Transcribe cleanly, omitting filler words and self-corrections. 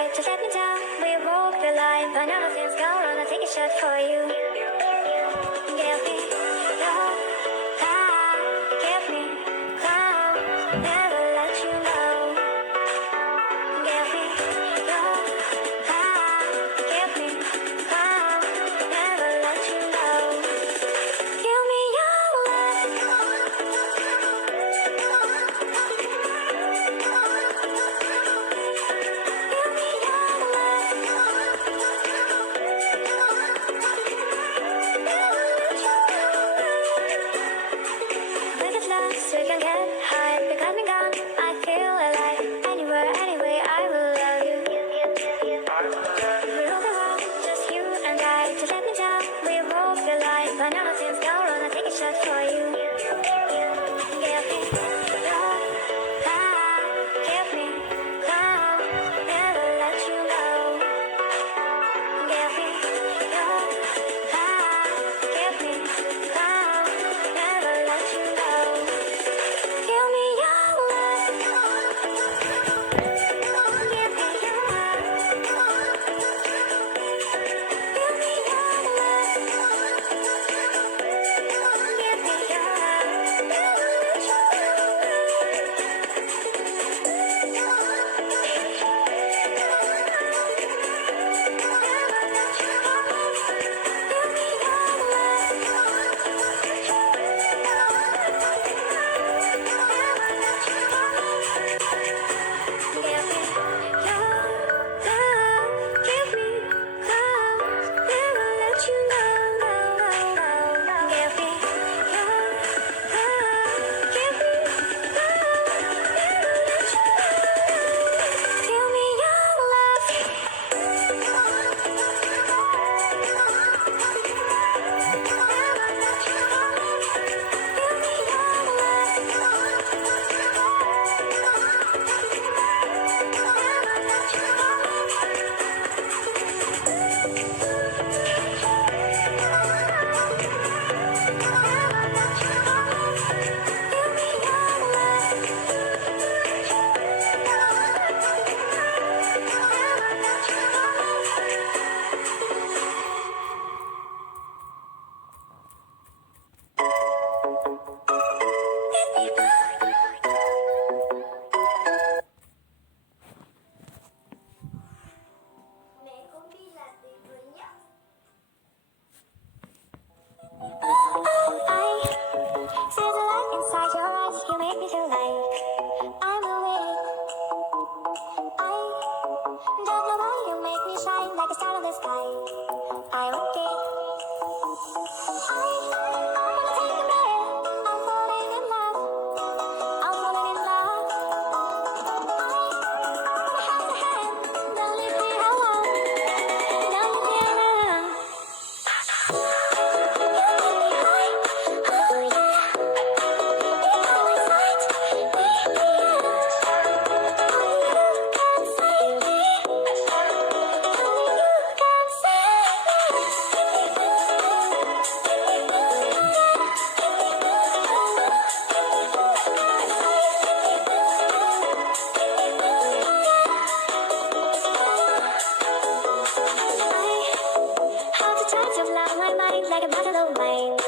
right to let me down. We walk the line, but now nothing's gone wrong. I'll take a shot for you. Give me your heart, give me calm, never let you know. Give me your heart, give me calm, never let you know. Give me your love. Give me your we get lost, we can get high. You're coming gone, I feel alive. Anywhere, anyway, I will love you. We rule the world, just you and I. To let me down, we walk the line. But now nothing's gone wrong, I'll take a shot for you. Give me your heart, give me calm, never let you know. Give me your heart, give me calm, never let you know. Give me your love. Give me your heart. Give me your love. Give me your see the light inside your eyes, you make me feel like I'm awake. I don't know why you make me shine like a star in the sky. I'm okay. I wanna take a breath. I'm falling in love. I'm falling in love. I wanna hold your hand. Don't leave me alone. Don't leave me alone. You make me high. Oh yeah. You always fight me. Only you can save me. Only you can save I have the touch of love, my mind like a battle of mine.